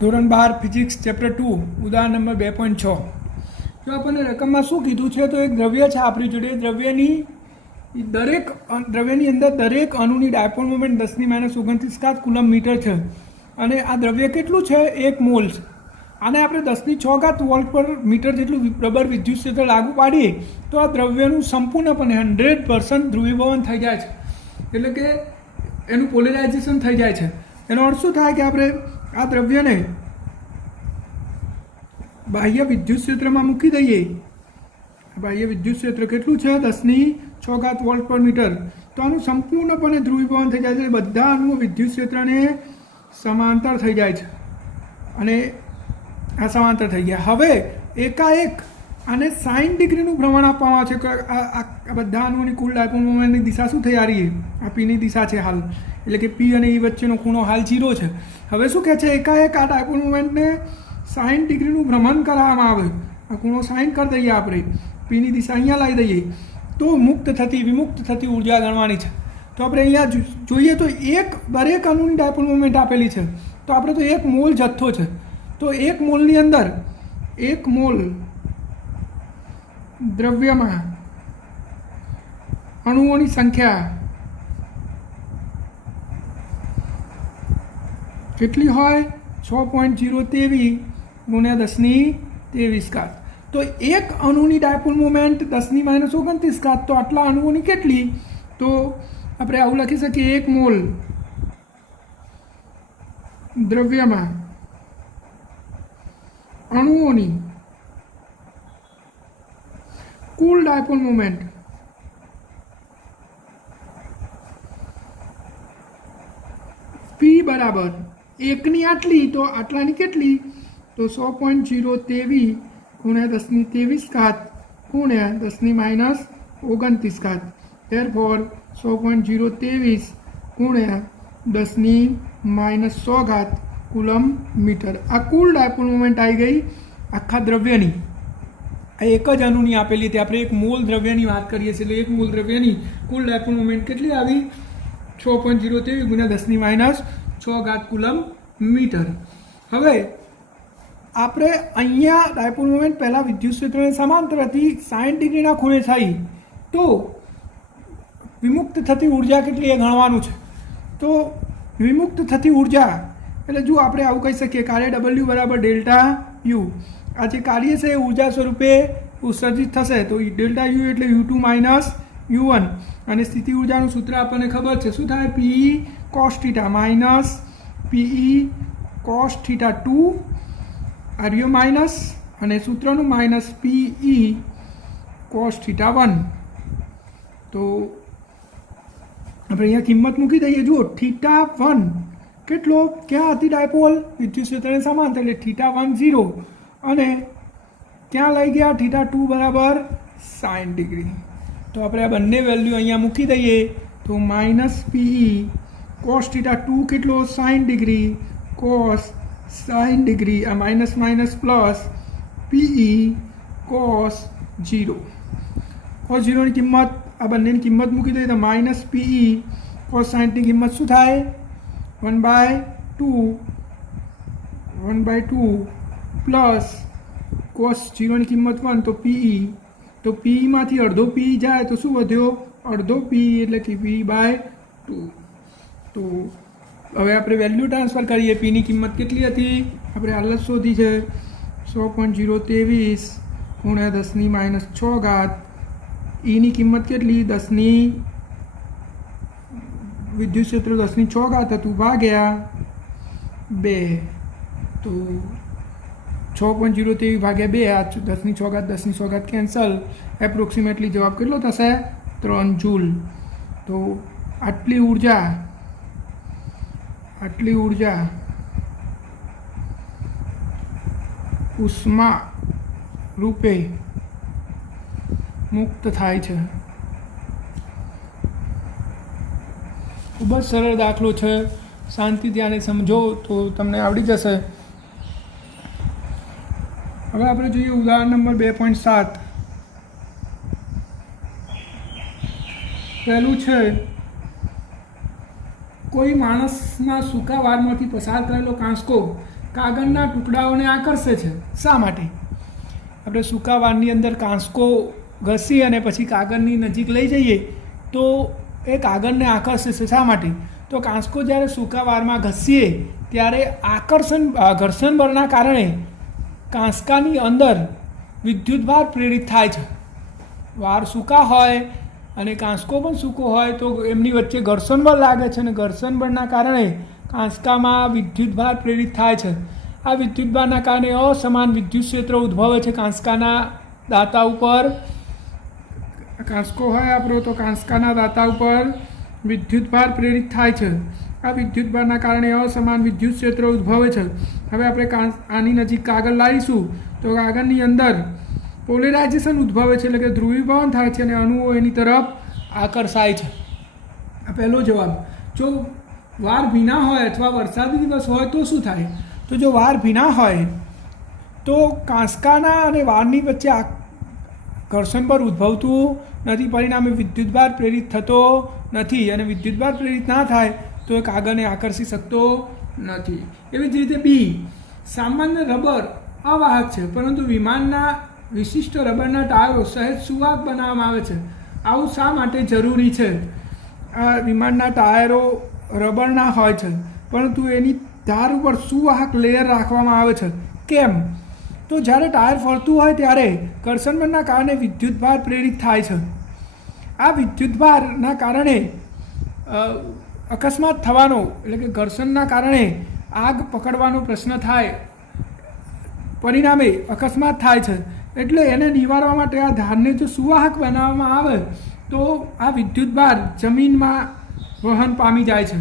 ધોરણ 12 physics chapter 2 ઉદાહરણ number 2.6 જો આપણને રકમમાં શું કીધું છે તો એક દ્રવ્ય છે આપણી જોડે દ્રવ્યની અંદર દરેક અણુની ડાયપોલ મોમેન્ટ 10⁻29 કુલમ મીટર છે અને આ દ્રવ્ય કેટલું છે 1 મોલ છે આને આપણે 10⁶ વોલ્ટ પર મીટર જેટલું રબર વિદ્યુત ક્ષેત્ર લાગુ પાડીએ તો આ દ્રવ્યનું સંપૂર્ણપણે 100% ધ્રુવીભવન થઈ જાય છે એટલે કે એનું પોલેરાઇઝેશન થઈ જાય છે એનો અર્થ શું થાય કે આપણે આ દ્રવ્યને બાહ્ય વિદ્યુત ક્ષેત્રમાં મૂકી દઈએ બાહ્ય વિદ્યુત ક્ષેત્ર કેટલું છે 10⁶ વોલ્ટ પર મીટર તો આનું સંપૂર્ણપણે ધ્રુવીભવન થઈ જાય છે બધા અણુઓ વિદ્યુત ક્ષેત્રને સમાંતર થઈ જાય છે અને આ સમાંતર થઈ ગયા હવે એકાએક આને 60 ડિગ્રીનું ભ્રમણ આપવામાં આવે છે આ બધા અણુઓની કુલ ડાયપોલ મોમેન્ટની દિશા શું થઈ રહી છે આ પીની દિશા છે હાલ એટલે કે પી અને ઈ વચ્ચેનો ખૂણો હાલ 0 છે હવે શું કહે છે એકાએક આ ડાયપોલ મોમેન્ટને 60 ડિગ્રીનું ભ્રમણ કરાવવામાં આવે આ ખૂણો 60 કરી દઈએ આપણે પીની દિશા અહીંયા લાવી દઈએ તો વિમુક્ત થતી ઉર્જા ગણવાની છે તો આપણે અહીંયા જોઈએ તો દરેક અણુની ડાયપોલ મોમેન્ટ આપેલી છે તો આપણે તો 1 મોલ જથ્થો છે તો 1 મોલની અંદર 1 મોલ દ્રવ્યમાં અણુઓની સંખ્યા કેટલી હોય 6.023 ગુણ્યા 10⁻23 તો એક અણુની ડાયપોલ મોમેન્ટ 10⁻29 તો આટલા અણુઓની કેટલી તો આપણે આવું લખી શકીએ 1 મોલ દ્રવ્યમાં અણુઓની કુલ ડાયપોલ મોમેન્ટ પી બરાબર 1ની આટલી તો આટલાની કેટલી તો 6.023 ગુણ્યા 10⁻23 ગુણ્યા 10⁻29 therefore 6.023 ગુણ્યા 10⁻100 કુલમ મીટર આ કુલ ડાયપોલ મોમેન્ટ આવી ગઈ આખા દ્રવ્યની આ એક જ અણુની આપેલી હતી આપણે 1 મોલ દ્રવ્યની વાત કરીએ છીએ એટલે 1 મોલ દ્રવ્યની કુલ ડાયપોલ મોમેન્ટ કેટલી આવી 6.023 ગુણ્યા 10⁻6 કુલમ મીટર હવે આપણે અહીંયા ડાયપોલ મોમેન્ટ પહેલાં વિદ્યુત ક્ષેત્રને સમાંતર હતી 60 ડિગ્રીના ખૂણે થઈ તો વિમુક્ત થતી ઉર્જા કેટલી એ ગણવાનું છે તો વિમુક્ત થતી ઉર્જા એટલે જો આપણે આવું કહી શકીએ કાર્ય W બરાબર ડેલ્ટા યુ આ જે કાર્ય છે એ ઉર્જા સ્વરૂપે ઉત્સર્જિત થશે તો ડેલ્ટા યુ એટલે U2 માઇનસ U1 અને સ્થિતિ ઉર્જાનું સૂત્ર આપણને ખબર છે શું થાય PE cos θ minus PE cos θ2 આર્યો માઇનસ અને સૂત્રનું માઇનસ PE cos θ1 તો આપણે અહીંયા કિંમત મૂકી દઈએ જુઓ θ1 કેટલો ક્યાં હતી ડાયપોલ વિદ્યુત ક્ષેત્રને સમાંતર એટલે θ1 0 અને ક્યાં લઈ ગયા θ2 બરાબર 60 ડિગ્રી તો આપણે આ બંને વેલ્યુ અહીંયા મૂકી દઈએ તો માઇનસ PE cos θ2 કેટલો 60 ડિગ્રી cos 60 ડિગ્રી આ માઇનસ પ્લસ PE cos 0 ની કિંમત આ બંનેની કિંમત મૂકી દઈએ તો માઇનસ PE cos 60ની કિંમત શું થાય 1/2 પ્લસ cos 0ની કિંમત 1 તો PE માંથી અડધો PE જાય તો શું વધ્યો અડધો PE એટલે કે P/2 તો હવે આપણે વેલ્યુ ટ્રાન્સફર કરીએ પીની કિંમત કેટલી હતી આપણે હાલ જ શોધી છે 6.023 ગુણ્યા 10⁻6 ઈની કિંમત કેટલી 10ની વિદ્યુત ક્ષેત્ર 10⁶ હતું ભાગ્યા 2 તો 6.023 ભાગ્યા 2 આ 10⁶ કેન્સલ એપ્રોક્સિમેટલી જવાબ કેટલો થશે 3 જૂલ તો આટલી ઉર્જા ઉષ્મા રૂપે મુક્ત થાય છે ખૂબ જ સરળ દાખલો છે શાંતિથી આને સમજો તો તમને આવડી જશે હવે આપણે જોઈએ ઉદાહરણ નંબર 2.7 પહેલું છે કોઈ માણસના સૂકા વાળમાંથી પસાર કરેલો કાંસકો કાગળના ટુકડાઓને આકર્ષે છે. શા માટે? આપણે સૂકા વારની અંદર કાંસકો ઘસી અને પછી કાગળની નજીક લઈ જઈએ તો એ કાગળને આકર્ષે છે. શા માટે? તો કાંસકો જ્યારે સૂકા વારમાં ઘસીએ ત્યારે ઘર્ષણ બળના કારણે કાંસકાની અંદર વિદ્યુતભાર પ્રેરિત થાય છે. વાર સૂકા હોય અને કાંસકો પણ સૂકો હોય તો એમની વચ્ચે ઘર્ષણ બળ લાગે છે અને ઘર્ષણ બળના કારણે કાંસકામાં વિદ્યુતભાર પ્રેરિત થાય છે. આ વિદ્યુતભારના કારણે અસમાન વિદ્યુત ક્ષેત્ર ઉદ્ભવે છે કાંસકાના દાંતા ઉપર. કાંસકો હોય આપણો તો કાંસકાના દાંતા ઉપર વિદ્યુતભાર પ્રેરિત થાય છે. આ વિદ્યુતભારના કારણે અસમાન વિદ્યુત ક્ષેત્ર ઉદ્ભવે છે. હવે આપણે આની નજીક કાગળ લાવીશું તો કાગળની અંદર પોલેરાઇઝેશન ઉદ્ભવે છે, એટલે કે ધ્રુવીભવન થાય છે અને અણુઓ એની તરફ આકર્ષાય છે. આ પહેલો જવાબ. જો વાર ભીના હોય અથવા વરસાદી દિવસ હોય તો શું થાય? તો જો વાર ભીના હોય તો કાંસકાના અને વારની વચ્ચે ઘર્ષણ બળ ઉદ્ભવતું નથી, પરિણામે વિદ્યુતભાર પ્રેરિત થતો નથી અને વિદ્યુતભાર પ્રેરિત ના થાય તો એ કાગળને આકર્ષી શકતો નથી. એવી જ રીતે બી, સામાન્ય રબર અવાહક છે પરંતુ વિમાનના વિશિષ્ટ રબરના ટાયરો સહેજ સુવાહક બનાવવામાં આવે છે. આવું શા માટે જરૂરી છે? આ વિમાનના ટાયરો રબરના હોય છે પરંતુ એની ધાર ઉપર સુવાહક લેયર રાખવામાં આવે છે. કેમ? તો જ્યારે ટાયર ફરતું હોય ત્યારે ઘર્ષણ બળના કારણે વિદ્યુતભાર પ્રેરિત થાય છે. આ વિદ્યુતભારના કારણે અકસ્માત થવાનો, એટલે કે ઘર્ષણના કારણે આગ પકડવાનો પ્રશ્ન થાય, પરિણામે અકસ્માત થાય છે. એટલે એને નિવારવા માટે આ ધારને જો સુવાહક બનાવવામાં આવે તો આ વિદ્યુતભાર જમીનમાં વહન પામી જાય છે.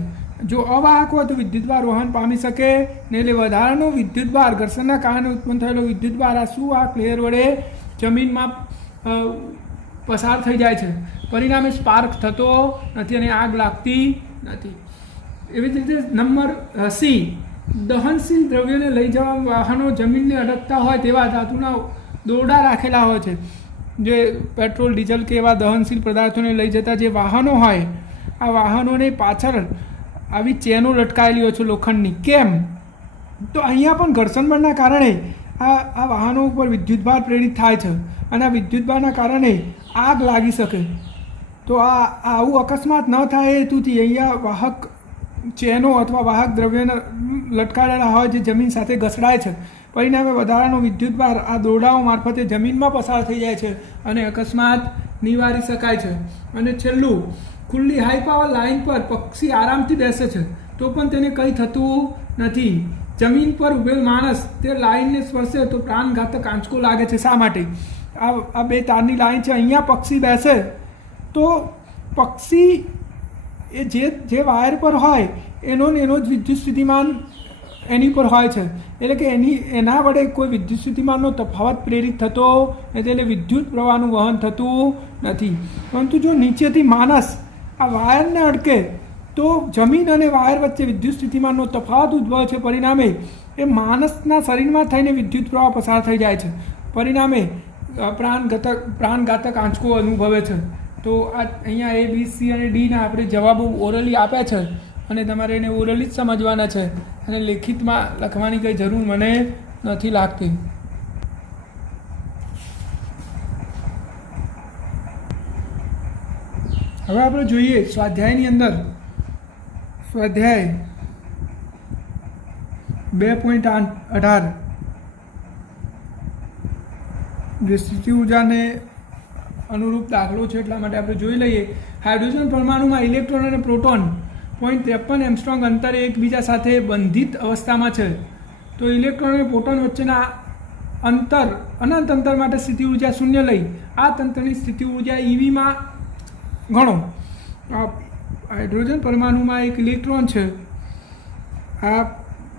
જો અવાહક હોય તો વિદ્યુતભાર વહન પામી શકે ને, એટલે વધારાનો વિદ્યુતભાર ઘર્ષણના કારણે ઉત્પન્ન થયેલો વિદ્યુતભાર આ સુવાહક લેયર વડે જમીનમાં પસાર થઈ જાય છે. પરિણામે સ્પાર્ક થતો નથી અને આગ લાગતી નથી. એવી જ રીતે નંબર સી, દહનશીલ દ્રવ્યોને લઈ જવા વાહનો જમીનને અડકતા હોય તેવા ધાતુના દોરડા રાખેલા હોય છે. જે પેટ્રોલ, ડીઝલ કે એવા દહનશીલ પદાર્થોને લઈ જતા જે વાહનો હોય, આ વાહનોને પાછળ આવી ચેનો લટકાયેલી હોય છે લોખંડની. કેમ? તો અહીંયા પણ ઘર્ષણ બળના કારણે આ વાહનો ઉપર વિદ્યુતભાર પ્રેરિત થાય છે અને આ વિદ્યુતભારના કારણે આગ લાગી શકે. તો આવું અકસ્માત ન થાય એ હેતુથી અહીંયા વાહક ચેનો અથવા વાહક દ્રવ્યના લટકાયેલા હોય જે જમીન સાથે ઘસડાય છે. પરિણામે વધારાનો વિદ્યુતભાર આ દોરડાઓ મારફતે જમીનમાં પસાર થઈ જાય છે અને અકસ્માત નિવારી શકાય છે. અને છેલ્લું, ખુલ્લી હાઈ પાવર લાઇન પર પક્ષી આરામથી બેસે છે તો પણ તેને કંઈ થતું નથી. જમીન પર ઉભેલ માણસ તે લાઇનને સ્પર્શે તો પ્રાણઘાતક આંચકો લાગે છે. શા માટે? આ બે તારની લાઇન છે, અહીંયા પક્ષી બેસે તો પક્ષી એ જે વાયર પર હોય એનો જ વિદ્યુત સ્થિતિમાન એની પર હોય છે, એટલે કે એના વડે કોઈ વિદ્યુત સ્થિતિમાનનો તફાવત પ્રેરિત થતો નથી, એટલે વિદ્યુત પ્રવાહનું વહન થતું નથી. પરંતુ જો નીચેથી માણસ આ વાયરને અડકે તો જમીન અને વાયર વચ્ચે વિદ્યુત સ્થિતિમાનનો તફાવત ઉદ્ભવે છે. પરિણામે એ માણસના શરીરમાં થઈને વિદ્યુત પ્રવાહ પસાર થઈ જાય છે. પરિણામે પ્રાણઘાતક આંચકો અનુભવે છે. તો આ અહીંયા A, B, C અને Dના આપણે જવાબો ઓરલી આપ્યા છે અને તમારે એને ઓરલી જ સમજવાના છે અને લેખિતમાં લખવાની કંઈ જરૂર મને નથી લાગતી. હવે આપણે જોઈએ સ્વાધ્યાયની અંદર સ્વાધ્યાય 2.18 જે સ્થિતિ ઉર્જાને અનુરૂપ દાખલો છે એટલા માટે આપણે જોઈ લઈએ. હાઇડ્રોજન પરમાણુમાં ઇલેક્ટ્રોન અને પ્રોટોન 0.53 એંગસ્ટ્રોમ અંતરે એકબીજા સાથે બંધિત અવસ્થામાં છે. તો ઇલેક્ટ્રોન અને પ્રોટોન વચ્ચેના અનંત અંતર માટે સ્થિતિ ઉર્જા 0 લઈ આ તંત્રની સ્થિતિ ઉર્જા EVમાં ગણો. હાઇડ્રોજન પરમાણુમાં એક ઇલેક્ટ્રોન છે, આ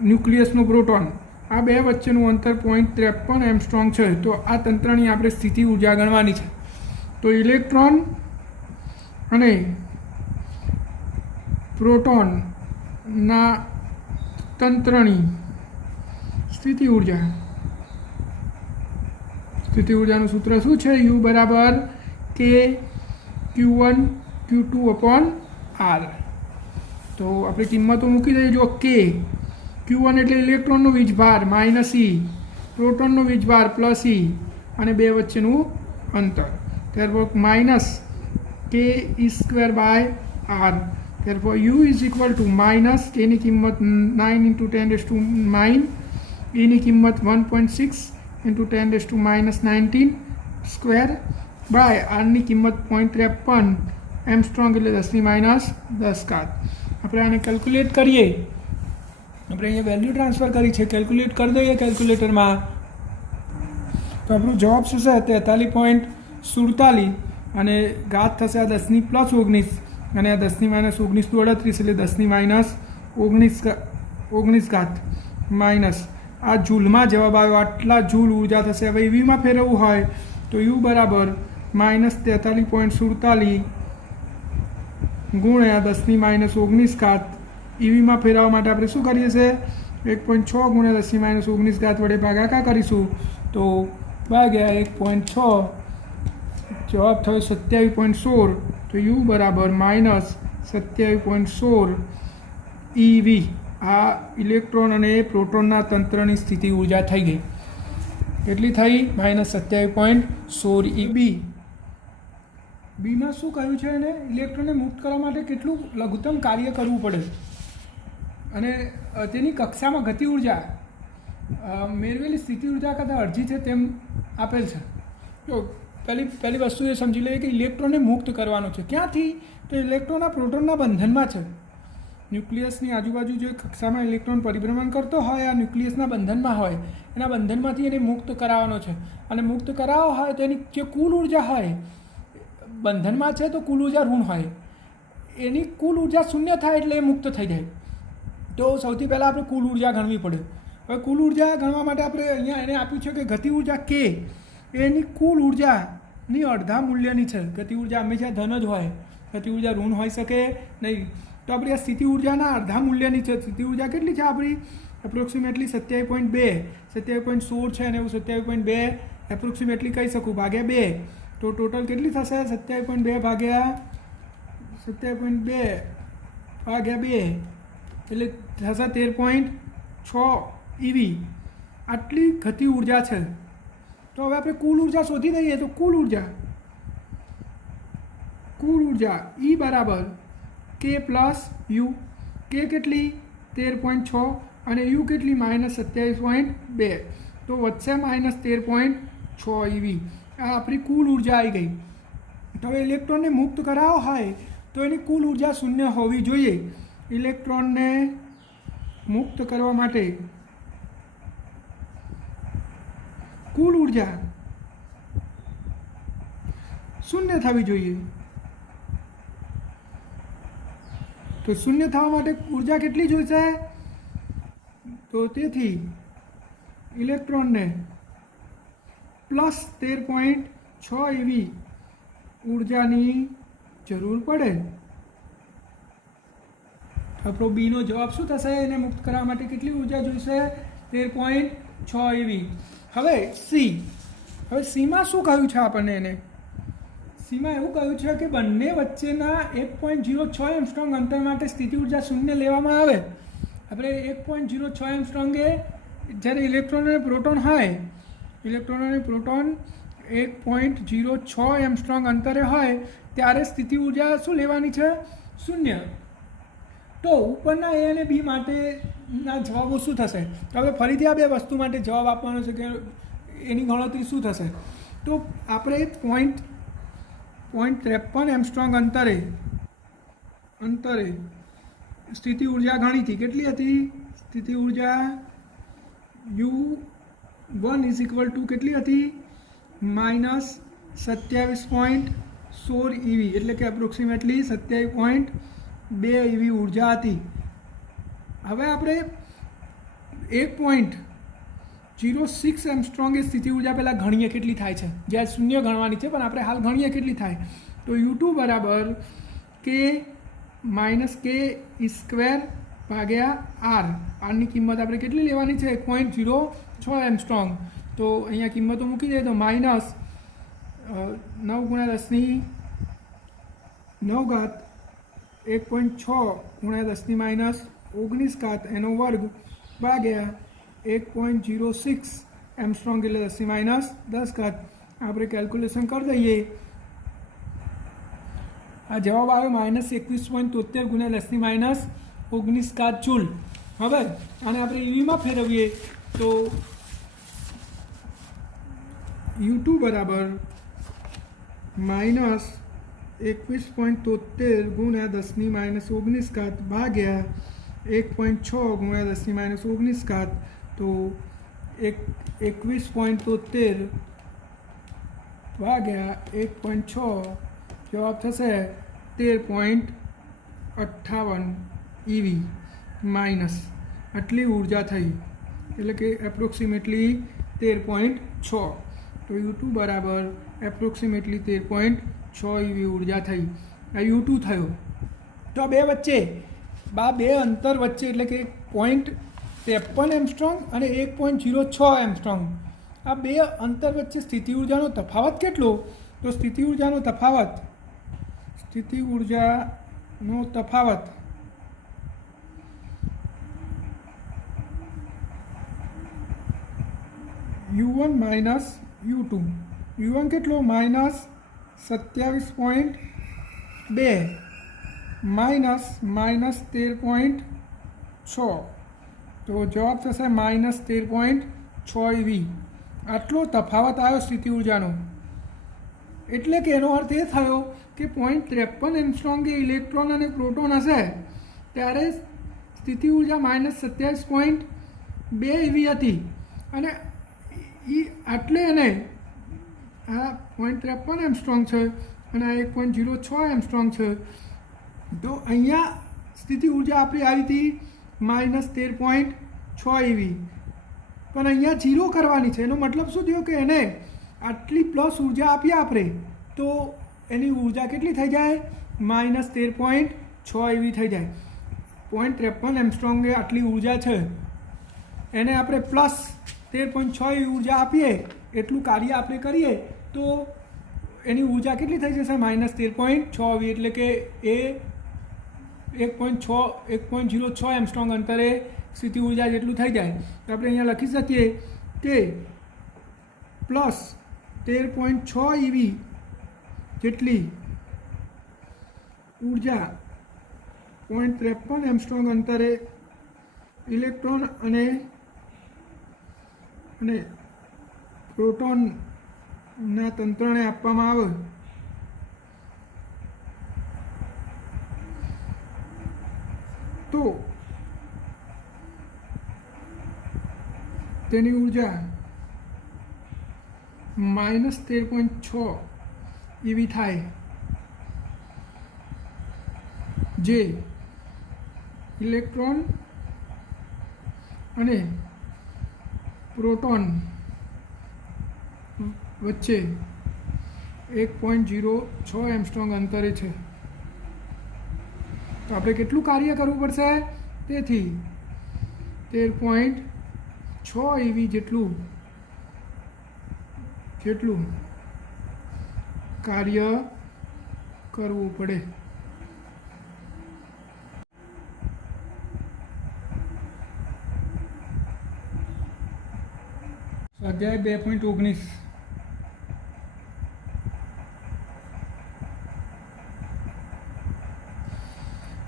ન્યુક્લિયસનો પ્રોટોન, આ બે વચ્ચેનું અંતર 0.53 એંગસ્ટ્રોમ છે. તો આ તંત્રની આપણે સ્થિતિ ઉર્જા ગણવાની છે. તો ઇલેક્ટ્રોન અને પ્રોટોનના તંત્રની સ્થિતિ ઉર્જાનું સૂત્ર શું છે? U બરાબર K Q1 Q2/R. તો આપણે કિંમતો મૂકી દઈએ. જો K Q1 એટલે ઇલેક્ટ્રોનનો વીજભાર માઇનસ E, પ્રોટોનનો વીજભાર પ્લસ E અને બે વચ્ચેનું અંતર. ત્યારબાદ માઇનસ કે E સ્ક્વેર બાય R. ત્યારબાદ U is equal to minus કેની કિંમત 9 ઇન્ટુ 10⁻9, Eની કિંમત 1.6 ઇન્ટુ 10⁻19 સ્ક્વેર બાય આરની કિંમત 0.53 એમસ્ટ્રોંગ એટલે 10⁻10. આપણે આને કેલ્ક્યુલેટ કરીએ. આપણે અહીંયા વેલ્યુ ટ્રાન્સફર કરી છે, કેલ્ક્યુલેટ કરી દઈએ કેલ્ક્યુલેટરમાં તો આપણો જવાબ શું છે 43.47 અને ઘાત થશે આ 10⁻+19 અને આ 10⁻−19 તો 38 એટલે 10⁻19 ઘાત માઇનસ આ જૂલમાં જવાબ આવ્યો, આટલા જૂલ ઉર્જા થશે. હવે ઈવીમાં ફેરવવું હોય તો યુ બરાબર -43.47 ગુણ્યા 10⁻19 ઘાત. ઈવીમાં ફેરવવા માટે આપણે શું કરીએ છીએ 1.6 ગુણ્યા 10⁻19 ઘાત વડે ભાગાકાર કરીશું તો ભાગ્યા 1.6 જવાબ થયો 27.16. તો યુ બરાબર -27.16 EV. આ ઇલેક્ટ્રોન અને પ્રોટોનના તંત્રની સ્થિતિ ઉર્જા થઈ ગઈ. કેટલી થઈ -27.16 EB. બીમાં શું કહ્યું છે એને ઇલેક્ટ્રોનને મુક્ત કરવા માટે કેટલું લઘુત્તમ કાર્ય કરવું પડે અને તેની કક્ષામાં ગતિ ઉર્જા મેળવેલી સ્થિતિ ઉર્જા કરતાં અડધી છે તેમ આપેલ છે. તો પહેલી વસ્તુ એ સમજી લઈએ કે ઇલેક્ટ્રોનને મુક્ત કરવાનો છે. ક્યાંથી? તો ઇલેક્ટ્રોનના પ્રોટોનના બંધનમાં છે. ન્યુક્લિયસની આજુબાજુ જે કક્ષામાં ઇલેક્ટ્રોન પરિભ્રમણ કરતો હોય આ ન્યુક્લિયસના બંધનમાં હોય, એના બંધનમાંથી એને મુક્ત કરાવવાનો છે. અને મુક્ત કરાવવો હોય તો એની જે કુલ ઉર્જા હોય બંધનમાં છે તો કુલ ઉર્જા ઋણ હોય, એની કુલ ઉર્જા શૂન્ય થાય એટલે એ મુક્ત થઈ જાય. તો સૌથી પહેલાં આપણે કુલ ઉર્જા ગણવી પડે. હવે કુલ ઉર્જા ગણવા માટે આપણે અહીંયા એને આપ્યું છે કે ગતિ ઉર્જા કે એની કુલ ઉર્જાની અડધા મૂલ્યની છે. ગતિ ઉર્જા હંમેશા ધન જ હોય, ગતિ ઉર્જા ઋણ હોઈ શકે નહીં. તો આપણી આ સ્થિતિ ઉર્જાના અડધા મૂલ્યની છે. સ્થિતિ ઉર્જા કેટલી છે આપણી એપ્રોક્સિમેટલી 27.16 છે અને એવું 27.2 એપ્રોક્સિમેટલી કહી શકું ભાગ્યા 2. તો ટોટલ કેટલી થશે 27.2 ભાગ્યા 2 એટલે થશે 13.6 EV. આટલી ગતિ ઉર્જા છે. તો હવે આપણે કુલ ઉર્જા શોધી દઈએ. તો કુલ ઉર્જા E બરાબર K પ્લસ યુ. કે કેટલી 13.6 અને યુ કેટલી -27.2. તો વધશે -13.6 EV. આ આપણી કુલ ઉર્જા આવી ગઈ. તો હવે ઇલેક્ટ્રોનને મુક્ત કરાવવો હોય તો એની કુલ ઉર્જા શૂન્ય હોવી જોઈએ. ઇલેક્ટ્રોનને મુક્ત કરવા માટે કુલ ઉર્જા શૂન્ય થવી જોઈએ. તો શૂન્ય થવા માટે ઉર્જા કેટલી જોઈશે? તો તેથી ઇલેક્ટ્રોનને +13.6 EV ઉર્જાની જરૂર પડે. આપણો બીનો જવાબ શું થશે? એને મુક્ત કરવા માટે કેટલી ઉર્જા જોઈશે? 13.6 EV. હવે સીમાં શું કહ્યું છે આપણને? એને સીમાં એવું કહ્યું છે કે બંને વચ્ચેના 1.06 એમસ્ટ્રોંગ અંતર માટે સ્થિતિ ઉર્જા શૂન્ય લેવામાં આવે. આપણે 1.06 એમસ્ટ્રોંગે જ્યારે ઇલેક્ટ્રોન અને પ્રોટોન હોય, ઇલેક્ટ્રોન અને પ્રોટોન 1.06 એમસ્ટ્રોંગ અંતરે હોય ત્યારે સ્થિતિ ઉર્જા શું લેવાની છે? શૂન્ય. તો ઉપરના એ અને બી માટેના જવાબો શું થશે? હવે ફરીથી આ બે વસ્તુ માટે જવાબ આપવાનો છે કે એની ગણતરી શું થશે. તો આપણે 0.53 એમસ્ટ્રોંગ અંતરે સ્થિતિ ઉર્જા ગણી હતી. કેટલી હતી સ્થિતિ ઉર્જા? U1 ઇઝ ઇક્વલ ટુ કેટલી હતી? -27.16 EV એટલે કે એપ્રોક્સિમેટલી 27.2 EV ઉર્જા હતી. હવે આપણે 1.06 એમસ્ટ્રોંગ એ સ્થિતિ ઉર્જા પહેલાં ગણીએ કેટલી થાય છે. જ્યાં શૂન્ય ગણવાની છે પણ આપણે હાલ ગણીએ કેટલી થાય. તો U2 બરાબર કે -K² ભાગ્યા R. આરની કિંમત આપણે કેટલી લેવાની છે? 1.06 એમસ્ટ્રોંગ. તો અહીંયા કિંમતો મૂકી દઈએ તો -9 × 10⁹ 1.6 × 10⁻19 એનો વર્ગ ભાગ્યા 1.06 એમસ્ટ્રોંગ એટલે 10⁻10. આપણે કેલ્ક્યુલેશન કરી દઈએ. આ જવાબ આવે -21.73 ગુણ્યા 10⁻19 જૂલ. હવે આને આપણે ઈવીમાં ફેરવીએ તો U2 બરાબર -21.73 ગુણ્યા 10⁻19 ભાગ્યા 1.6 ગુણ્યા 10⁻19. તો 21.73 ભાગ્યા 1.6 જવાબ થશે 13.58 EV માઇનસ આટલી ઉર્જા થઈ, એટલે કે એપ્રોક્સિમેટલી 13.6. તો U2 બરાબર એપ્રોક્સિમેટલી 13.6 EV ઉર્જા થઈ. આ U2 થયો. તો આ બે વચ્ચે બે અંતર વચ્ચે એટલે કે 0.53 એમસ્ટ્રોંગ અને 1.06 એમસ્ટ્રોંગ, આ બે અંતર વચ્ચે સ્થિતિ ઉર્જાનો તફાવત કેટલો? તો સ્થિતિ ઉર્જાનો તફાવત U1 માઇનસ U2. U1 કેટલો? -27.2 માઇનસ -13.6. તો જવાબ થશે -13.6 EV. આટલો તફાવત આવ્યો સ્થિતિ ઉર્જાનો. એટલે કે એનો અર્થ એ થયો કે 0.53 એમસ્ટ્રોંગ એ ઇલેક્ટ્રોન અને પ્રોટોન હશે ત્યારે સ્થિતિ ઉર્જા -27.2 EV હતી, અને આટલે એને આ 0.53 એમસ્ટ્રોંગ છે અને આ 1.06 એમસ્ટ્રોંગ છે. તો અહીંયા સ્થિતિ ઉર્જા આપણી આવી હતી -13.6 EV, પણ અહીંયા 0 કરવાની છે. એનો મતલબ શું થયો કે એને આટલી પ્લસ ઉર્જા આપીએ આપણે તો એની ઉર્જા કેટલી થઈ જાય? -13.6 EV થઈ જાય. 0.53 એમસ્ટ્રોંગ એ આટલી ઉર્જા છે, એને આપણે પ્લસ 13.6 EV ઉર્જા આપીએ, એટલું કાર્ય આપણે કરીએ તો એની ઉર્જા કેટલી થઈ જશે? -13.6 EV. એટલે કે એ 1.06 એમસ્ટ્રોંગ અંતરે સ્થિતિ ઉર્જા જેટલું થઈ જાય. તો આપણે અહીંયા લખી શકીએ કે પ્લસ 13.6 EV જેટલી ઉર્જા 0.53 એમસ્ટ્રોંગ અંતરે ઇલેક્ટ્રોન અને પ્રોટોનના તંત્રને આપવામાં આવે તો તેની ઉર્જા -13.6 EV થાય, જે ઇલેક્ટ્રોન અને પ્રોટોન વચ્ચે 1.06 એમસ્ટ્રોંગ અંતરે છે. તો આપણે કેટલું કાર્ય કરવું પડશે? તેથી 13.6 EV જેટલું કાર્ય કરવું પડે. સ્વાધ્યાય 2.19.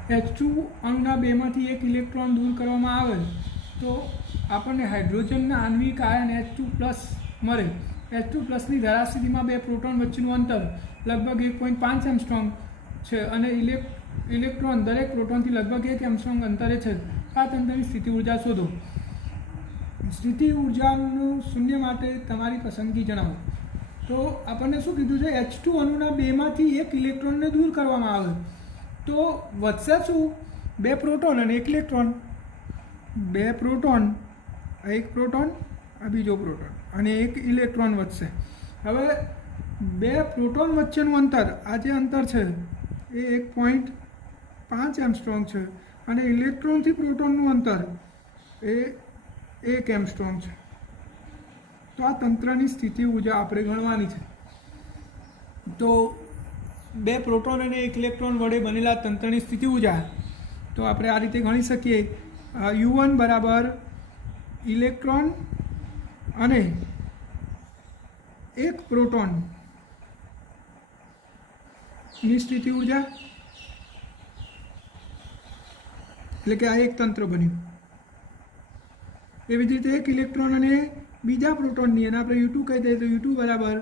H2 અણુના બેમાંથી એક ઇલેક્ટ્રોન દૂર કરવામાં આવે તો આપણને હાઇડ્રોજનના આણ્વિક આયન H2+ મળે. H2+ની ધારાસ્થિતિમાં બે પ્રોટોન વચ્ચેનું અંતર લગભગ 1.5 એમસ્ટ્રોંગ છે અને ઇલેક્ટ્રોન દરેક પ્રોટોનથી લગભગ 1 એમસ્ટ્રોંગ અંતરે છે. આ તંત્રની સ્થિતિ ઉર્જા શોધો. સ્થિતિ ઉર્જાનું શૂન્ય માટે તમારી પસંદગી જણાવો. તો આપણને શું કીધું છે? H2 અણુના બેમાંથી એક ઇલેક્ટ્રોનને દૂર કરવામાં આવે તો વધશે શું? બે પ્રોટોન અને એક ઇલેક્ટ્રોન. બે પ્રોટોન, એક પ્રોટોન, આ બીજો પ્રોટોન અને એક ઇલેક્ટ્રોન વધશે. હવે બે પ્રોટોન વચ્ચેનું અંતર, આ જે અંતર છે એ 1.5 એમસ્ટ્રોંગ છે અને ઇલેક્ટ્રોનથી પ્રોટોનનું અંતર એ 1 એમસ્ટ્રોંગ છે. તો આ તંત્રની સ્થિતિ ઉર્જા આપણે ગણવાની છે. તો બે પ્રોટોન અને એક ઇલેક્ટ્રોન વડે બનેલા તંત્રની સ્થિતિ ઉર્જા તો આપણે આ રીતે ગણી શકીએ. U1 બરાબર ઇલેક્ટ્રોન અને એક પ્રોટોન ની સ્થિતિ ઉર્જા, એટલે કે આ એક તંત્ર બન્યું. એવી જ રીતે એક ઇલેક્ટ્રોન અને બીજા પ્રોટોનની, અને આપણે U2 કહી દઈએ તો U2 બરાબર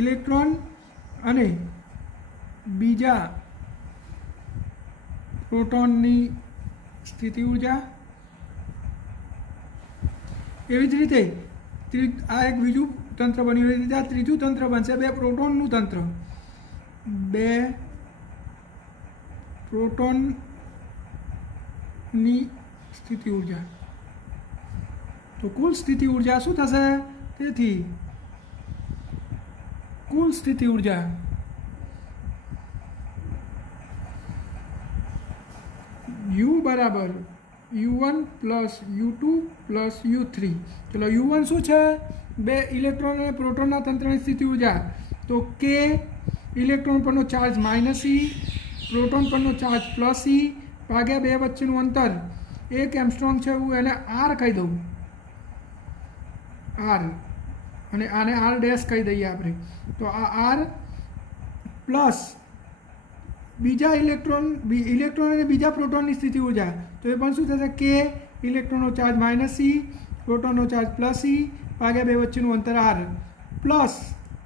ઇલેક્ટ્રોન અને બીજા પ્રોટોનની સ્થિતિ ઉર્જા. એવી જ રીતે આ એક બીજું તંત્ર બન્યું. એવી રીતે આ ત્રીજું તંત્ર બનશે, બે પ્રોટોનનું તંત્ર. બે પ્રોટોનની સ્થિતિ ઉર્જા. તો કુલ સ્થિતિ ઉર્જા શું થશે? તેથી કુલ સ્થિતિ ઉર્જા U બરાબર U1 plus U2 plus U3. ચલો U1 શું છે? બે ઇલેક્ટ્રોન અને પ્રોટોનના તંત્રની સ્થિતિ ઉર્જા. તો K ઇલેક્ટ્રોન પરનો ચાર્જ -E, પ્રોટોન પરનો ચાર્જ +E ભાગ્યા બે વચ્ચેનું અંતર 1 એંગસ્ટ્રોમ છે, હું એને R કહી દઉં, R, અને આને R ડેશ કહી દઈએ આપણે. તો આ R પ્લસ બીજા ઇલેક્ટ્રોન અને બીજા પ્રોટોનની સ્થિતિ ઉર્જા. તો એ પણ શું થશે? K ઇલેક્ટ્રોનનો ચાર્જ -E, પ્રોટોનનો ચાર્જ +E ભાગ્યા બે વચ્ચેનું અંતર R, પ્લસ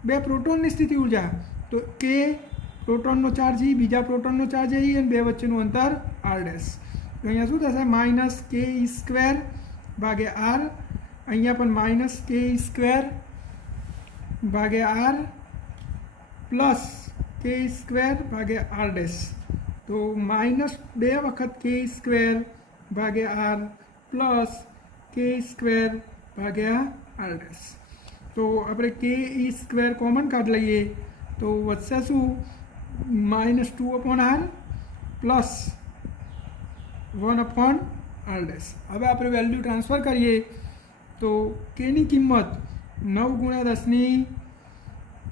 બે પ્રોટોનની સ્થિતિ ઉર્જા. તો K પ્રોટોનનો ચાર્જ E, બીજા પ્રોટોનનો ચાર્જ E, અને બે વચ્ચેનું અંતર R ડેશ. તો અહીંયા શું થશે? -KE² ભાગ્યા R, અહીંયા પણ -KE² ભાગ્યા R પ્લસ KE² ભાગ્યા R ડેશ. તો -2 વખત KE² ભાગ્યા R પ્લસ KE² ભાગ્યા R ડેશ. તો આપણે KE² કોમન કાઢી લઈએ તો વધશે શું? -2/R plus 1/R dash. હવે આપણે વેલ્યુ ટ્રાન્સફર કરીએ તો Kની કિંમત 9 ×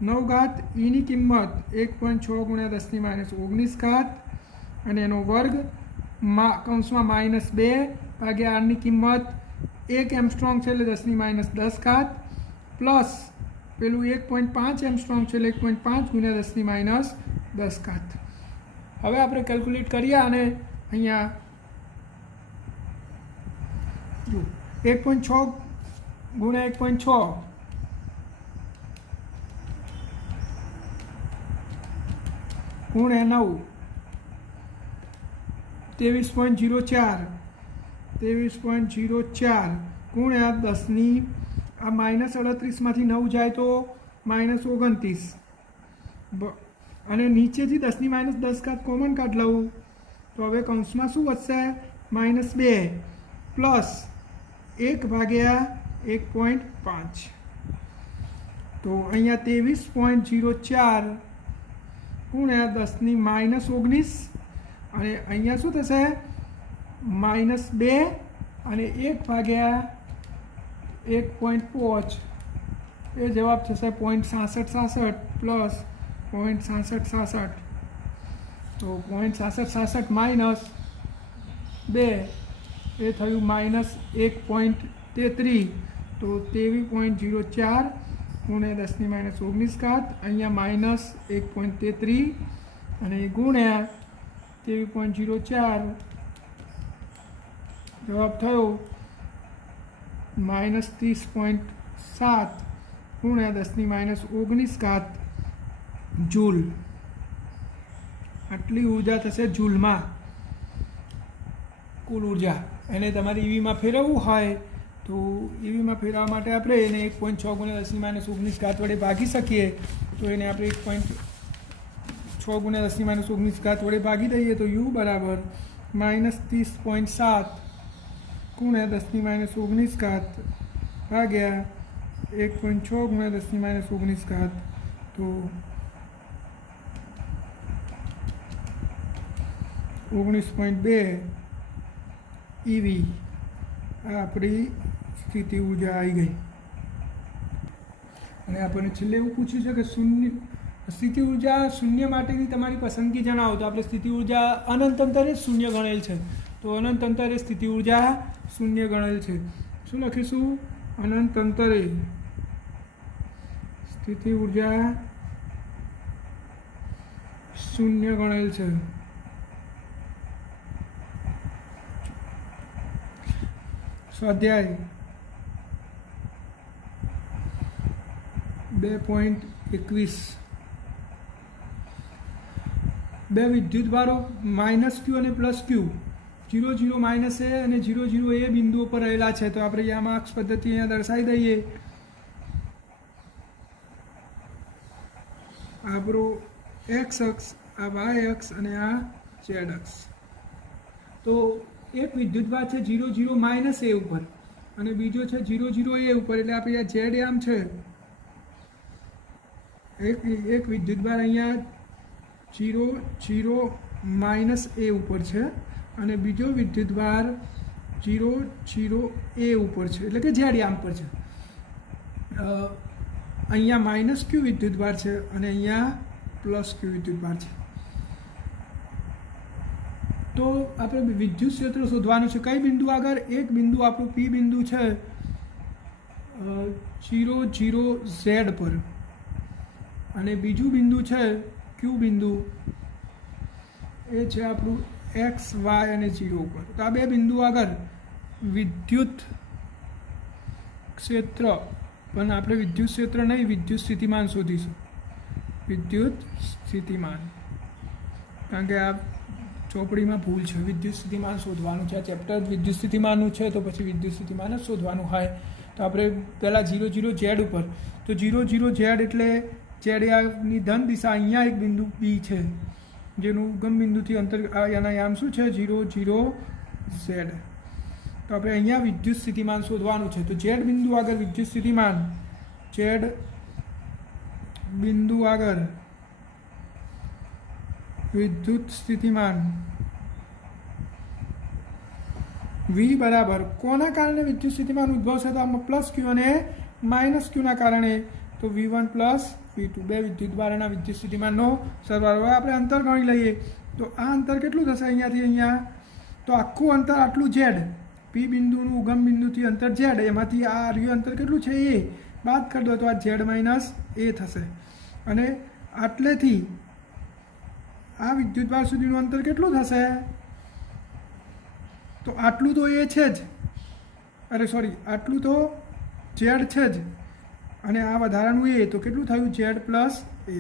10⁹ Eની કિંમત 1.6 × 10⁻⁹ અને એનો વર્ગ કૌંસમાં -2 ભાગ્યા Rની કિંમત 1 એંગસ્ટ્રોમ છે એટલે 10⁻10 પ્લસ પેલું 1.5 એંગસ્ટ્રોમ છે એટલે 1.5 × 10⁻10. હવે આપણે કેલ્ક્યુલેટ કરીએ અને અહીંયા 1.6 × 1.6 × 9 23.04 ગુણ્યા 10ની આ -38માંથી 9 જાય તો -29 અને નીચેથી 10⁻10 કોમન કાઢ લઉં તો હવે કૌંસમાં શું વધશે? -2 પ્લસ 1 ભાગ્યા 1.5. તો અહીંયા 23.04 ગુણ્યા 10⁻19 અને અહીંયા શું થશે? -2 અને 1 ભાગ્યા 1.5 એ જવાબ થશે 0.6666 પ્લસ 0.6666. તો 0.6666 માઇનસ 2 એ થયું -1.33. તો 23.04 ગુણ્યા 10⁻19 અહીંયા -1.33 અને ગુણ્યા 23.04 જવાબ થયો -30.7 ગુણ્યા 10⁻19 જૂલ. આટલી ઉર્જા થશે જૂલમાં કુલ ઉર્જા. એને તમારે ઈવીમાં ફેરવવું હોય તો ઈવીમાં ફેરવવા માટે આપણે એને 1.6 × 10⁻19 વડે ભાગી શકીએ. તો એને આપણે 1.6 × 10⁻19 વડે ભાગી દઈએ તો U બરાબર -30.7 ગુણ્યા 10⁻19 ભાગ્યા 1.6 × 10⁻19 તો 19.2 EV આ આપણી સ્થિતિ ઉર્જા આવી ગઈ. અને આપણને છેલ્લે એવું પૂછ્યું છે કે સ્થિતિ ઉર્જા શૂન્ય માટેની તમારી પસંદગી જણાવો. તો આપણે સ્થિતિ ઉર્જા અનંત અંતરે શૂન્ય ગણેલ છે. તો અનંત અંતરે સ્થિતિ ઉર્જા શૂન્ય ગણેલ છે. શું લખીશું? અનંત અંતરે સ્થિતિ ઉર્જા શૂન્ય ગણેલ છે. સ્વાધ્યાય 2.21 બે વિદ્યુતભારો માઇનસ ક્યુ અને પ્લસ ક્યુ 0 0 માઇનસ એ અને 0 0 એ બિંદુઓ પર રહેલા છે. તો આપણે યામા અક્ષ પદ્ધતિ અહીંયા દર્શાવી દઈએ. આપણો એક્સ અક્ષ, આ વાય અક્ષ અને આ ઝેડ અક્ષ. તો એક વિદ્યુતભાર છે 0 0 માઇનસ એ ઉપર અને બીજો છે 0 0 એ ઉપર, એટલે આપણે આ ઝેડ આમ છે. એક વિદ્યુતભાર અહીંયા 0 0 માઇનસ એ ઉપર છે અને બીજો વિદ્યુતભાર 0 0 એ ઉપર છે, એટલે કે ઝેડ આમ પર છે. અહીંયા માઇનસ ક્યુ વિદ્યુતભાર છે અને અહીંયા પ્લસ ક્યુ વિદ્યુતભાર છે. તો આપણે વિદ્યુત ક્ષેત્ર શોધવાનું છે. કઈ બિંદુ આગળ? એક બિંદુ આપણું પી બિંદુ છે 0 0 ઝેડ પર અને બીજું બિંદુ છે ક્યુ બિંદુ, એ છે આપણું એક્સ વાય અને 0 ઉપર. તો આ બે બિંદુ આગળ વિદ્યુત ક્ષેત્ર, પણ આપણે વિદ્યુત ક્ષેત્ર નહીં, વિદ્યુત સ્થિતિમાન શોધીશું. વિદ્યુત સ્થિતિમાન, કારણ કે આ ચોપડીમાં ભૂલ છે. વિદ્યુત સ્થિતિમાન શોધવાનું છે. આ ચેપ્ટર વિદ્યુત સ્થિતિમાનનું છે, તો પછી વિદ્યુત સ્થિતિમાન જ શોધવાનું હોય. તો આપણે પહેલાં 0 0 ઝેડ ઉપર, તો 0 0 ઝેડ એટલે ઝેડની ધન દિશા. અહીંયા એક બિંદુ બી છે જેનું ઉગમ બિંદુથી અંતર, એના યામ શું છે? 0 0 ઝેડ. તો આપણે અહીંયા વિદ્યુત સ્થિતિમાન શોધવાનું છે. તો ઝેડ બિંદુ આગળ વિદ્યુત સ્થિતિમાન, ઝેડ બિંદુ આગળ વિદ્યુત સ્થિતિમાન વી બરાબર કોના કારણે વિદ્યુત સ્થિતિમાન ઉદ્ભવશે? તો આમાં પ્લસ ક્યુ અને માઇનસ ક્યુના કારણે. તો V1 પ્લસ V2 બે વિદ્યુતભારના વિદ્યુત સ્થિતિમાનનો સરવાળો. હવે આપણે અંતર ગણી લઈએ. તો આ અંતર કેટલું થશે અહીંયાથી અહીંયા? તો આખું અંતર આટલું ઝેડ, પી બિંદુનું ઉગમ બિંદુથી અંતર ઝેડ, એમાંથી આ રહ્યું અંતર કેટલું છે? એ બાદ કરી દો તો આ ઝેડ માઇનસ એ થશે. અને આટલેથી આ વિદ્યુતભાર સુધીનું અંતર કેટલું થશે? તો આટલું તો એ છે જ, અરે સોરી, આટલું તો ઝેડ છે જ અને આ વધારાનું એ, તો કેટલું થયું? ઝેડ પ્લસ એ.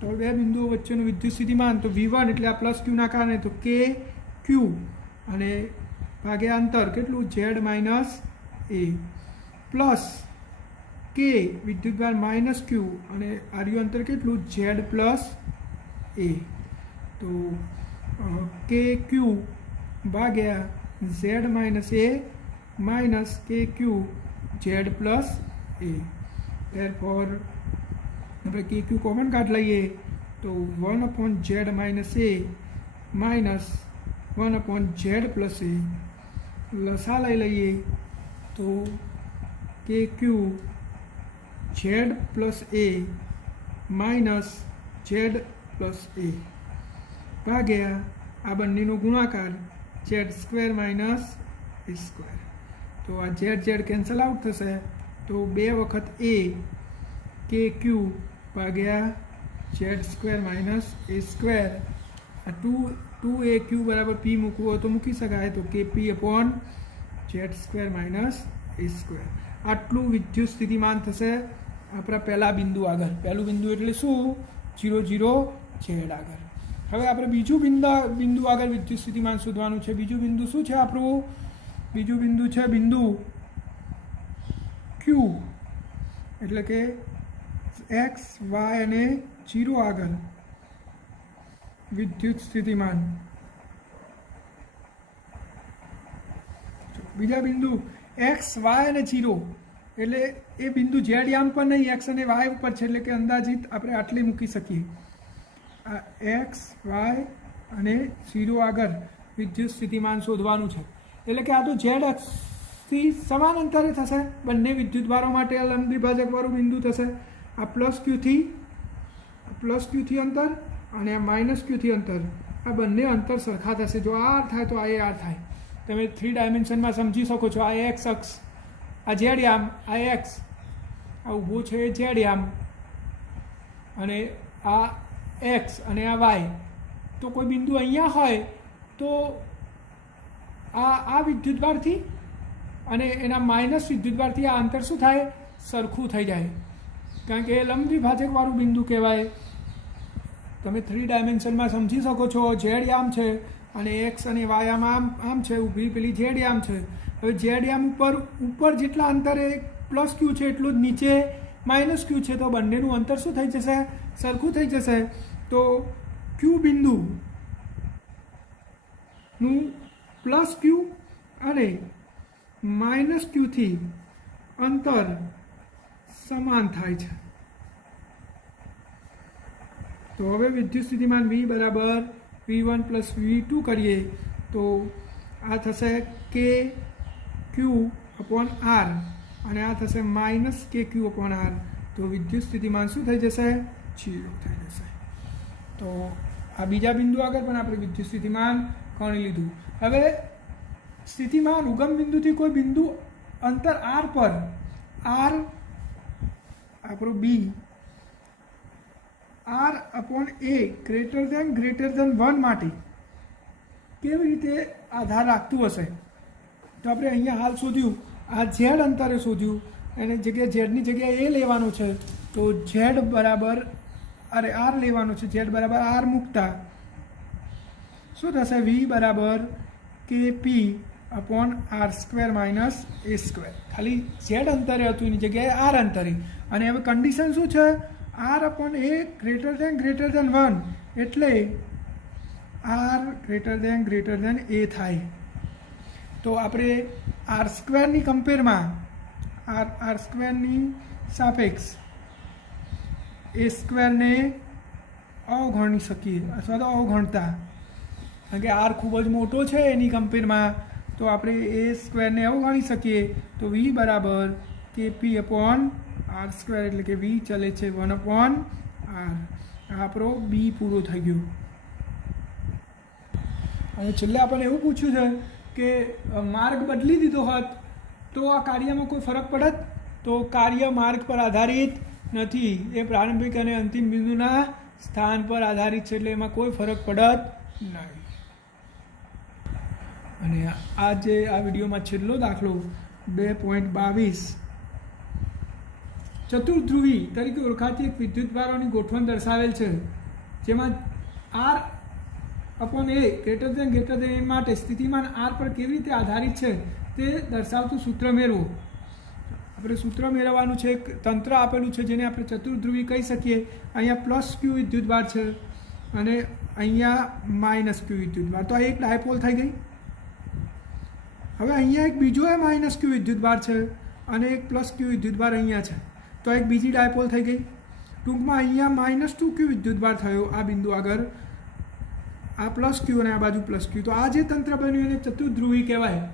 તો બે બિંદુઓ વચ્ચેનું વિદ્યુત સ્થિતિમાન, તો V1 એટલે આ પ્લસ ક્યુના કારણે, તો કે ક્યુ અને ભાગ્યા અંતર કેટલું? ઝેડ માઇનસ એ પ્લસ કે વિદ્યુતભાર માઇનસ ક્યુ અને આ રહ્યું અંતર કેટલું? ઝેડ પ્લસ એ. તો કે ક્યુ ભાગ્યા ઝેડ માઇનસ એ માઇનસ કે ક્યુ ઝેડ પ્લસ એ. therefore આપણે કે ક્યુ કોમન કાઢ લઈએ તો 1/z માઇનસ એ માઇનસ 1/z પ્લસ એ. લસા લઈ લઈએ તો કે ક્યુ Z plus A minus Z plus A ભાગ્યા આ બંનેનો ગુણાકાર ઝેડ સ્ક્વેર માઇનસ એ સ્ક્વેર. તો આ ઝેડ ઝેડ કેન્સલ આઉટ થશે. તો 2 વખત એ કે ક્યુ ભાગ્યા ઝેડ સ્ક્વેર માઇનસ એ સ્ક્વેર. આ 2 એ ક્યુ બરાબર પી મૂકવું હોય તો મૂકી શકાય. તો કે પી અપોન ઝેડ સ્ક્વેર માઇનસ એ સ્ક્વેર. આટલું વિદ્યુત સ્થિતિમાન થશે આપણા પહેલા બિંદુ આગળ. પહેલું બિંદુ એટલે શું? 0 0 ઝેડ આગળ. હવે આપણે બીજું બિંદુ આગળ વિદ્યુત સ્થિતિમાન શોધવાનું છે. બીજું બિંદુ શું છે આપણું? બીજું બિંદુ છે બિંદુ ક્યુ, એટલે કે એક્સ વાય અને 0 આગળ વિદ્યુત સ્થિતિમાન. બીજા બિંદુ એક્સ વાય અને 0 એટલે એ બિંદુ ઝેડ યામ પર નહીં, એક્સ અને વાય ઉપર છે, એટલે કે અંદાજિત આપણે આટલી મૂકી શકીએ. આ એક્સ વાય અને 0 આગળ વિદ્યુત સ્થિતિમાન શોધવાનું છે. એટલે કે આ તો ઝેડ અક્ષથી સમાન અંતરે થશે. બંને વિદ્યુતભારો માટે આ લંબ દ્વિભાજકવાળું બિંદુ થશે. આ પ્લસ ક્યુથી અંતર અને આ માઇનસ ક્યુથી અંતર, આ બંને અંતર સરખા થશે. જો આ આર થાય તો આ એ આર થાય. તમે 3 ડાયમેન્શનમાં સમજી શકો છો. આ એક્સ અક્ષ આ ઝેડ યામ, આ એક્સ, આ ઊભો છે એ ઝેડ યામ, અને આ એક્સ અને આ વાય. તો કોઈ બિંદુ અહીંયા હોય તો આ વિદ્યુતભારથી અને એના માઇનસ વિદ્યુતભારથી આ અંતર શું થાય? સરખું થઈ જાય, કારણ કે એ લંબ દ્વિભાજકવાળું બિંદુ કહેવાય. તમે 3 ડાયમેન્શનમાં સમજી શકો છો. ઝેડ યામ છે અને એક્સ અને વાય આમ છે, ઊભી પેલી ઝેડ યામ છે. હવે ઝેડ યામ ઉપર જેટલા અંતરે પ્લસ ક્યુ છે એટલું જ નીચે માઇનસ ક્યુ છે, તો બંનેનું અંતર શું થઈ જશે? સરખું થઈ જશે. તો ક્યુ બિંદુનું પ્લસ ક્યુ અને માઇનસ ક્યુથી અંતર સમાન થાય છે. તો હવે વિદ્યુત સ્થિતિમાન V બરાબર V1 પ્લસ V2 કરીએ તો આ થશે કે ક્યુ અપોન આર અને આ થશે માઇનસ કે ક્યુ અપોન આર. તો વિદ્યુત સ્થિતિમાન શું થઈ જશે? 0 થઈ જશે. તો આ બીજા બિંદુ આગળ પણ આપણે વિદ્યુત સ્થિતિમાન ગણી લીધું. હવે સ્થિતિમાન ઉગમ બિંદુથી કોઈ બિંદુ અંતર આર પર, આર આપણું બી, આર અપોન એ ગ્રેટર ધેન 1 માટે કેવી રીતે આધાર રાખતું હશે? તો આપણે અહીંયા હાલ શોધ્યું, આ ઝેડ અંતરે શોધ્યું, એને જગ્યાએ ઝેડની જગ્યાએ એ લેવાનો છે. તો ઝેડ બરાબર આર લેવાનો છે. ઝેડ બરાબર આર મૂકતા શું થશે? વી બરાબર કે પી અપોન આર સ્ક્વેર માઇનસ એ સ્ક્વેર. ખાલી ઝેડ અંતરે હતું એની જગ્યાએ આર અંતરે. અને હવે કન્ડિશન શું છે? આર અપોન એ ગ્રેટર ધેન 1 એટલે આર ગ્રેટર ધેન એ થાય. તો આપણે આર સ્ક્વેરની કમ્પેરમાં આર સ્ક્વેરની સાપેક્ષ એ સ્ક્વેરને અવગણી શકીએ અથવા તો અવગણતા, કારણ કે આર ખૂબ જ મોટો છે એની કમ્પેરમાં, તો આપણે એ સ્ક્વેરને અવગણી શકીએ. તો વી બરાબર કે પી અપોન આર સ્ક્વેર એટલે કે વી ચલે છે 1 અપોન આર. આપણો બી પૂરો થઈ ગયો. અને છેલ્લે આપણને એવું પૂછ્યું છે કે માર્ગ બદલી દીધો હોત તો આ કાર્યમાં કોઈ ફરક પડત? તો કાર્ય માર્ગ પર આધારિત નથી, એ પ્રારંભિક અને અંતિમ બિંદુના સ્થાન પર આધારિત છે, એટલે એમાં કોઈ ફરક પડત નહીં. અને આ વિડીયોમાં છેલ્લો દાખલો 2.22 ચતુર્ધ્રુવી તરીકે ઓળખાતી એક વિદ્યુતભારોની ગોઠવણ દર્શાવેલ છે, જેમાં આર અપોન એ ગ્રેટર ધેન માટે સ્થિતિમાન આર પર કેવી રીતે આધારિત છે તે દર્શાવતું સૂત્ર મેળવો. આપણે સૂત્ર મેળવવાનું છે. એક તંત્ર આપેલું છે જેને આપણે ચતુર્ધ્રુવી કહી શકીએ. અહીંયા પ્લસ ક્યુ વિદ્યુતભાર છે અને અહીંયા માઇનસ ક્યુ વિદ્યુતભાર. તો આ એક ડાયપોલ થઈ ગઈ. હવે અહીંયા એક બીજો માઇનસ ક્યુ વિદ્યુતભાર છે અને એક પ્લસ ક્યુ વિદ્યુતભાર અહીંયા છે, તો એક બીજી ડાયપોલ થઈ ગઈ. ટૂંકમાં અહીંયા -2 ક્યુ વિદ્યુતભાર થયો આ બિંદુ આગળ, આ પ્લસ ક્યુ અને આ બાજુ પ્લસ ક્યુ. તો આ જે તંત્ર બન્યું એને ચતુર્ધ્રુવી કહેવાય.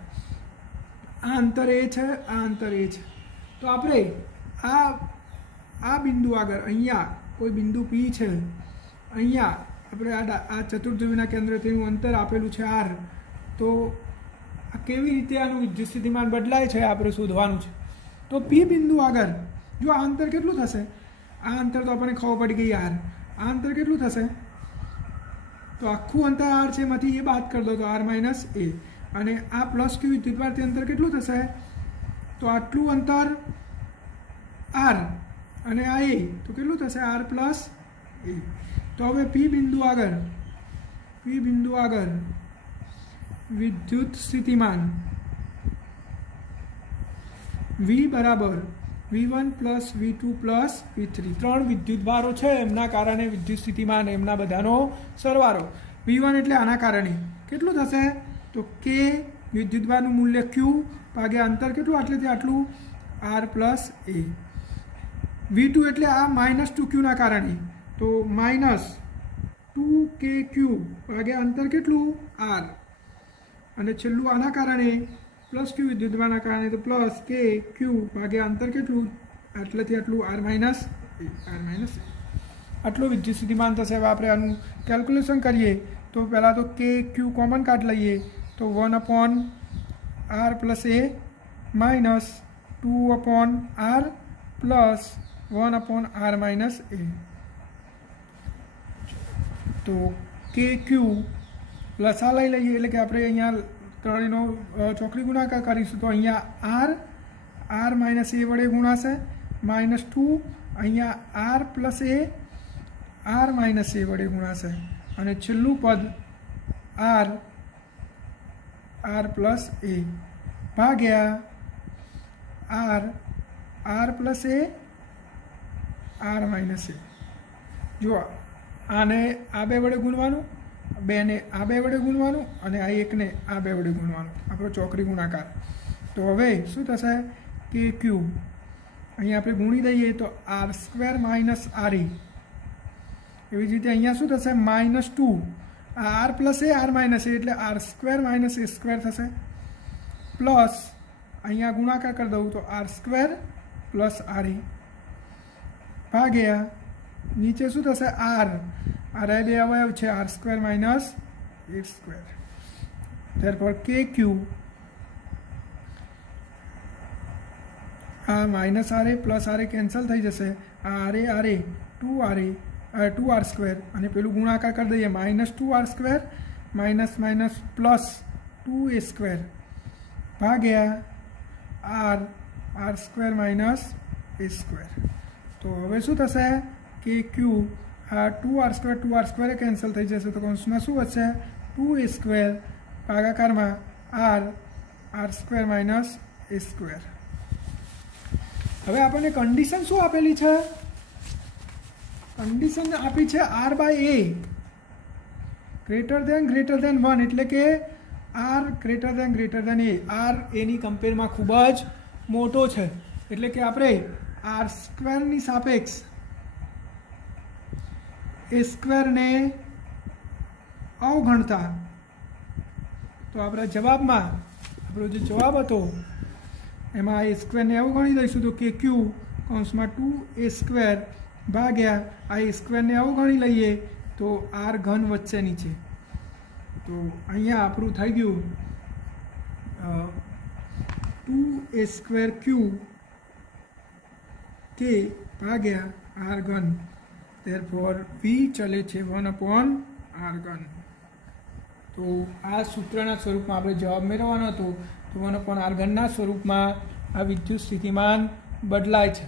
આ અંતર એ છે, આ અંતર એ છે. તો આપણે આ બિંદુ આગળ અહીંયા કોઈ બિંદુ પી છે, અહીંયા આપણે આ ચતુર્ધ્રુવીના કેન્દ્રથી અંતર આપેલું છે આર. તો આ કેવી રીતે આનું વિદ્યુત સ્થિતિમાન બદલાય છે આપણે શોધવાનું છે. તો પી બિંદુ આગળ જો આ અંતર કેટલું થશે? આ અંતર તો આપણને ખબર પડી ગઈ આર. આ અંતર કેટલું થશે? તો આખું અંતર આર છે, એમાંથી એ બાદ કરી દો તો આર માઇનસ એ. અને આ પ્લસ ક્યુ વિદ્યુતભારથી અંતર કેટલું થશે? તો આટલું અંતર આર અને આ એ, તો કેટલું થશે? આર પ્લસ એ. તો હવે પી બિંદુ આગળ વિદ્યુત સ્થિતિમાન વી બરાબર V1 plus V2 plus V3. 3 વિદ્યુતભારો છે, એમના કારણે વિદ્યુત સ્થિતિમાન એમના બધાનો સરવાળો. V1 એટલે આના કારણે કેટલું થશે? તો કે વિદ્યુતભારનું મૂલ્ય ક્યુ ભાગ્યા અંતર કેટલું આટલેથી આટલું આર પ્લસ એ. V2 એટલે આ -2 ક્યુના કારણે, તો -2 કે ક્યુ ભાગ્યા અંતર કેટલું આર. અને છેલ્લું આના કારણે પ્લસ ક્યુ વિદ્યુતભારના કારણે, તો પ્લસ કે ક્યુ ભાગ્યા અંતર કેટલું આટલેથી આટલું આર માઇનસ એ. આટલું વિદ્યુત સ્થિતિમાન થશે. હવે આપણે આનું કેલ્ક્યુલેશન કરીએ તો પહેલાં તો કે ક્યુ કોમન કાઢ લઈએ તો 1 upon R plus A minus 2/r plus 1/r minus A. તો કે ક્યુ પ્લસ આ લઈ લઈએ એટલે કે આપણે અહીંયા ત્રણેયનો ચોકડી ગુણાકાર કરીશું. તો અહીંયા આર માઇનસ એ વડે ગુણાશે, -2 અહીંયા R plus A R minus A વડે ગુણાશે, અને છેલ્લું પદ આર પ્લસ એ ભાગ્યા R plus A R minus A. જો આને આ બે વડે ગુણવાનું, બેને આ બે વડે ગુણવાનું, અને આ એકને આ બે વડે ગુણવાનું, આપણો ચોકડી ગુણાકાર. તો હવે શું થશે કે ક્યુ અહીંયા આપણે ગુણી દઈએ તો r² માઇનસ RE. એવી જ રીતે અહીંયા શું થશે -2 આ R plus A R minus A એટલે r² માઇનસ a² થશે, પ્લસ અહીંયા ગુણાકાર કરી દઉં તો r² પ્લસ RE ભાગ્યા નીચે શું થશે r બે અવયવ છે r² minus a². therefore KQ આ minus RA plus RA cancel થઈ જશે, આ RA 2r² અને પેલું ગુણાકાર કરી દઈએ -2r² માઇનસ પ્લસ 2a² ભાગ્યા r² માઇનસ a². તો હવે શું થશે કે ક્યુ આ 2r² કેન્સલ થઈ જશે, તો કૌંસમાં શું વધશે 2a² ભાગાકારમાં r² માઇનસ a². હવે આપણને કન્ડિશન શું આપેલી છે? કન્ડિશન આપી છે r/a ગ્રેટર દેન 1, એટલે કે r greater than a. r એની કમ્પેરમાં ખૂબ જ મોટો છે, એટલે કે આપણે r² ની સાપેક્ષ a² ને અવગણતા. તો આપણા જવાબમાં આપણો જે જવાબ હતો એમાં a² ને અવગણી દઈશું, તો કે ક્યુ કૌંસમાં 2a² ભાગ્યા આ a² ને અવગણી લઈએ તો r ઘન વચ્ચેની છે. તો અહીંયા આપણું થઈ ગયું 2a² કે ભાગ્યા r ઘન. therefore v ચલે છે 1/r ઘન. તો આ સૂત્રના સ્વરૂપમાં આપણે જવાબ મેળવવાનો હતો. તો 1/r ઘનના સ્વરૂપમાં આ વિદ્યુત સ્થિતિમાન બદલાય છે.